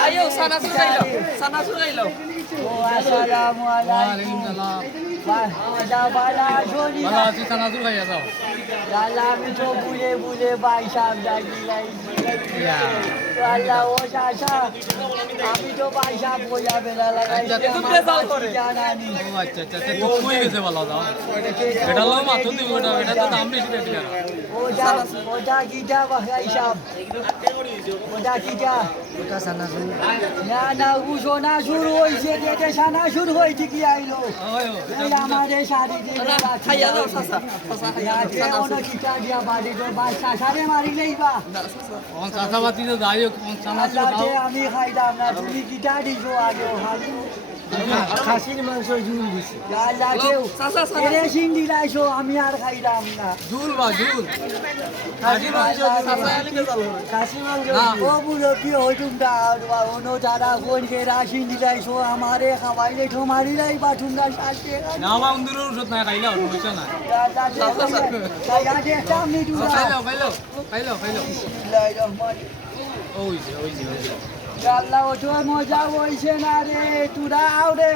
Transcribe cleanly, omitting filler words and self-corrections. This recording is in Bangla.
Ayo sana surai lo. Assalamualaikum. Dah bala joli. ভালো আছি চানাচুর খাইয়া যাও Dalam itu bule-bule baisam jadi lain. Allah o sasa. Kami tu baisam boya bela lagai. Itu dia sal kore. Janani. ও আচ্ছা আচ্ছা আচ্ছা তো কই গেছে ভালো যাও এটা লো মাত্র দিব এটা তো দাম বেশি দেখি না Oda kita baisam. Oda kita. ওটা সানা শুরু না উজো না শুরু হইছে দেখে সানা শুরু হইছে কি আইলো ওই এই আমাদের শাড়ি দিয়ে Kaya lo sasa. Sasa kaya. রাতে ওনা কিটা দিয়া বাড়ি তো বাচ্চা সারে মারি লইবা কোন চাচাবাতি তো যাই হোক কোন চানাচুর আল্লাহতে খাও আমি খাইতাম না তুমি কিটা দিছো আগে হালু খাসির মাংস ঝুল দিছে আল্লাহতে Sasa sasa. এরে সিন্দি লাইছো আমি আর খাইতাম না ঝুল বা ঝুল খাসি মাংস Sasa ini dia sal kore. খাসি মাংস না ও বুলো কি হইতুম দা ওনো যারা কোন কে রাশিন্দি লাইছো আমারে খাওয়াইলে ঠমারি লাই বাটুঙ্গা সাথে না আমার অন্দরের ওষুধ নাই খাইলাও সমস্যা নাই আল্লাহতে সামনে দুলা খাইলাও ওই যে আল্লাহ ওঠো মজা হইছে না রে তুরা আও রে